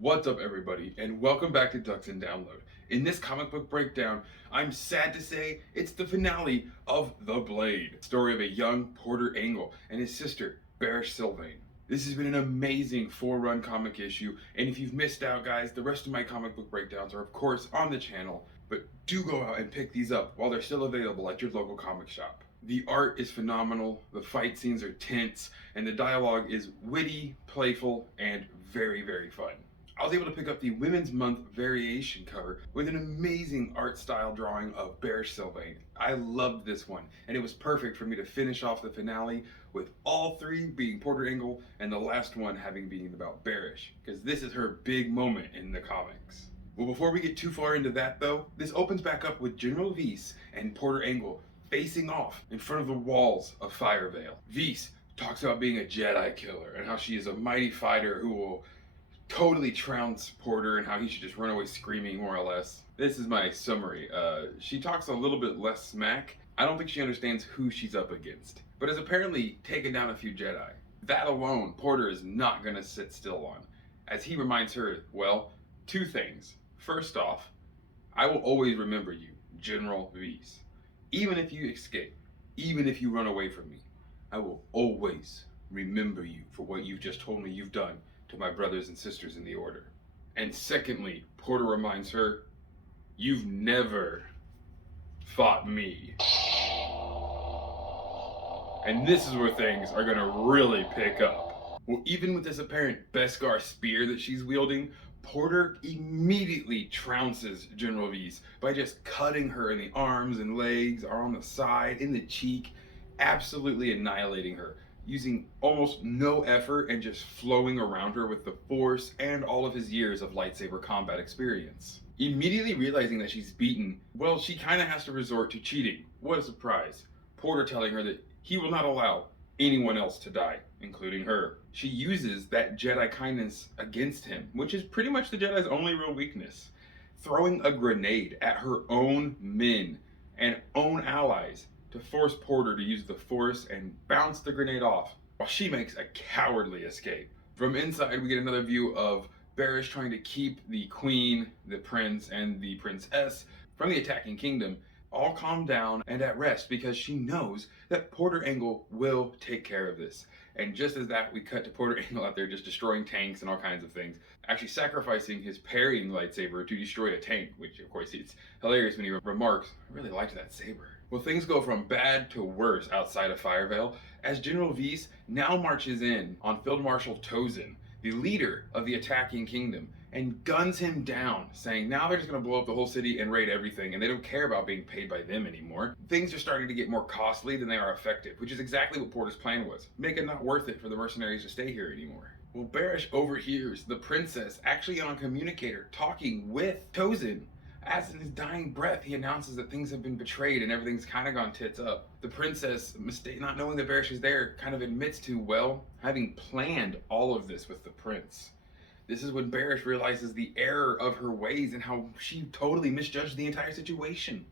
What's up, everybody, and welcome back to Ducks and Download. In this comic book breakdown, I'm sad to say it's the finale of The Blade, story of a young Porter Engle and his sister, Barish Sylvain. This has been an amazing 4-run comic issue, and if you've missed out, guys, the rest of my comic book breakdowns are, of course, on the channel, but do go out and pick these up while they're still available at your local comic shop. The art is phenomenal, the fight scenes are tense, and the dialogue is witty, playful, and very, very fun. I was able to pick up the Women's Month variation cover with an amazing art style drawing of Barish Sylvain. I loved this one, and it was perfect for me to finish off the finale with all three being Porter Engle and the last one having been about Barish, because this is her big moment in the comics. Well, before we get too far into that though, this opens back up with General Weiss and Porter Engle facing off in front of the walls of Firevale. Weiss talks about being a Jedi killer and how she is a mighty fighter who will totally trounce Porter and how he should just run away screaming, more or less. This is my summary. She talks a little bit less smack. I don't think she understands who she's up against, but has apparently taken down a few Jedi. That alone, Porter is not gonna sit still on, as he reminds her, well, two things. First off, I will always remember you, General Weiss. Even if you escape, even if you run away from me, I will always remember you for what you've just told me you've done to my brothers and sisters in the Order. And secondly, Porter reminds her, you've never fought me. And this is where things are gonna really pick up. Well, even with this apparent Beskar spear that she's wielding, Porter immediately trounces General Weiss by just cutting her in the arms and legs, or on the side, in the cheek, absolutely annihilating her, using almost no effort and just flowing around her with the force and all of his years of lightsaber combat experience. Immediately realizing that she's beaten, well, she kind of has to resort to cheating. What a surprise. Porter telling her that he will not allow anyone else to die, including her. She uses that Jedi kindness against him, which is pretty much the Jedi's only real weakness, throwing a grenade at her own men and own allies to force Porter to use the Force and bounce the grenade off, while she makes a cowardly escape. From inside, we get another view of Barish trying to keep the Queen, the Prince, and the Princess from the attacking kingdom all calmed down and at rest, because she knows that Porter Engle will take care of this. And just as that, we cut to Porter Engle out there just destroying tanks and all kinds of things, actually sacrificing his parrying lightsaber to destroy a tank, which of course it's hilarious when he remarks, I really liked that saber. Well, things go from bad to worse outside of Firevale, as General Weiss now marches in on Field Marshal Tozin, the leader of the attacking kingdom, and guns him down, saying now they're just going to blow up the whole city and raid everything, and they don't care about being paid by them anymore. Things are starting to get more costly than they are effective, which is exactly what Porter's plan was. Make it not worth it for the mercenaries to stay here anymore. Well, Barish overhears the princess actually on a communicator talking with Tozin. As in his dying breath, he announces that things have been betrayed and everything's kind of gone tits up. The princess, not knowing that Barish is there, kind of admits to, well, having planned all of this with the prince. This is when Barish realizes the error of her ways and how she totally misjudged the entire situation.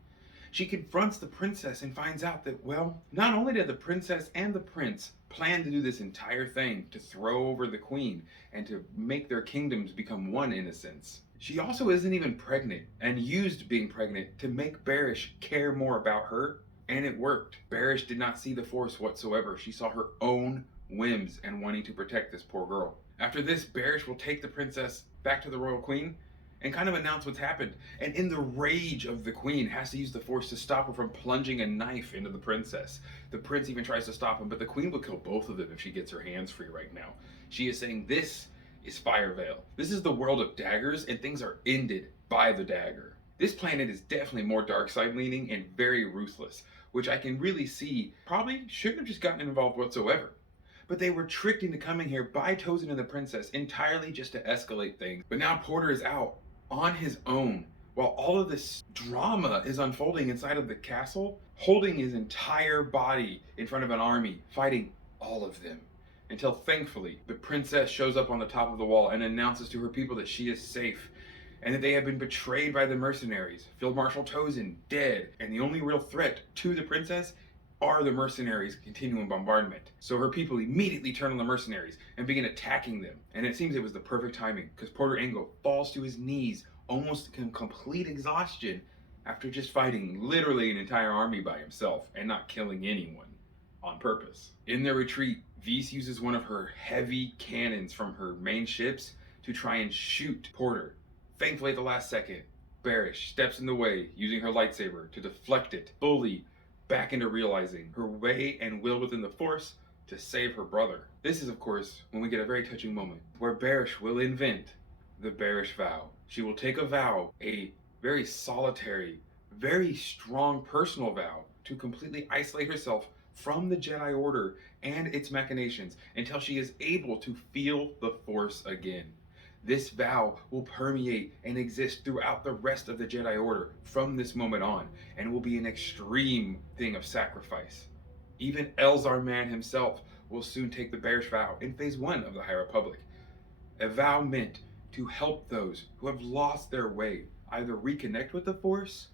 She confronts the princess and finds out that, well, not only did the princess and the prince plan to do this entire thing to throw over the queen and to make their kingdoms become one in a sense, she also isn't even pregnant and used being pregnant to make Barish care more about her, and it worked. Barish did not see the Force whatsoever. She saw her own whims and wanting to protect this poor girl. After this, Barish will take the princess back to the royal queen and kind of announce what's happened. And in the rage of the queen, has to use the Force to stop her from plunging a knife into the princess. The prince even tries to stop him, but the queen will kill both of them if she gets her hands free right now. She is saying this is Firevale. This is the world of daggers, and things are ended by the dagger. This planet is definitely more dark side leaning and very ruthless, which I can really see probably shouldn't have just gotten involved whatsoever. But they were tricked into coming here by Tozin and the princess entirely just to escalate things. But now Porter is out on his own while all of this drama is unfolding inside of the castle, holding his entire body in front of an army, fighting all of them. Until thankfully, the princess shows up on the top of the wall and announces to her people that she is safe and that they have been betrayed by the mercenaries. Field Marshal Tozin dead, and the only real threat to the princess are the mercenaries continuing bombardment. So her people immediately turn on the mercenaries and begin attacking them. And it seems it was the perfect timing because Porter Engle falls to his knees, almost in complete exhaustion, after just fighting literally an entire army by himself and not killing anyone on purpose. In their retreat, Vise uses one of her heavy cannons from her main ships to try and shoot Porter. Thankfully, at the last second, Barish steps in the way using her lightsaber to deflect it, fully back into realizing her way and will within the Force to save her brother. This is, of course, when we get a very touching moment where Barish will invent the Barish vow. She will take a vow, a very solitary, very strong personal vow, to completely isolate herself from the Jedi Order and its machinations until she is able to feel the Force again. This vow will permeate and exist throughout the rest of the Jedi Order from this moment on, and will be an extreme thing of sacrifice. Even Elzar Mann himself will soon take the Barish vow in Phase 1 of the High Republic. A vow meant to help those who have lost their way either reconnect with the Force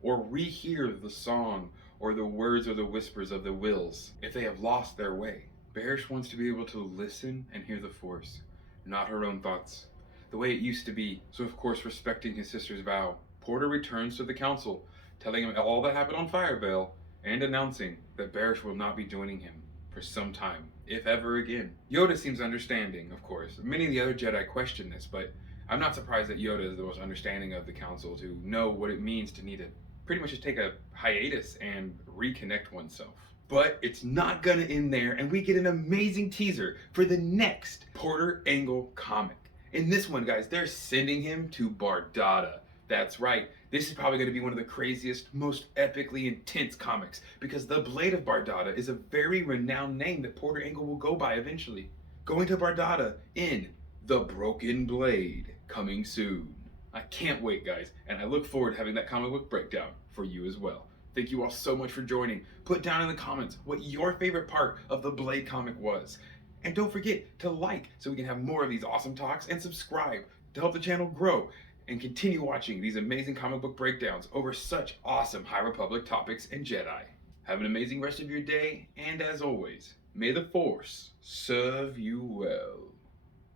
or rehear the song or the words or the whispers of the wills if they have lost their way. Barish wants to be able to listen and hear the Force, not her own thoughts, the way it used to be. So of course, respecting his sister's vow, Porter returns to the council, telling him all that happened on Firevale and announcing that Barish will not be joining him for some time, if ever again. Yoda seems understanding, of course. Many of the other Jedi question this, but I'm not surprised that Yoda is the most understanding of the council to know what it means to need to pretty much just take a hiatus and reconnect oneself. But it's not gonna end there, and we get an amazing teaser for the next Porter Engle comic. In this one, guys, they're sending him to Bardada. That's right, this is probably going to be one of the craziest, most epically intense comics, because the Blade of Bardada is a very renowned name that Porter Engle will go by eventually. Going to Bardada in The Broken Blade, coming soon. I can't wait, guys, and I look forward to having that comic book breakdown for you as well. Thank you all so much for joining. Put down in the comments what your favorite part of the Blade comic was. And don't forget to like so we can have more of these awesome talks, and subscribe to help the channel grow and continue watching these amazing comic book breakdowns over such awesome High Republic topics and Jedi. Have an amazing rest of your day, and as always, may the Force serve you well.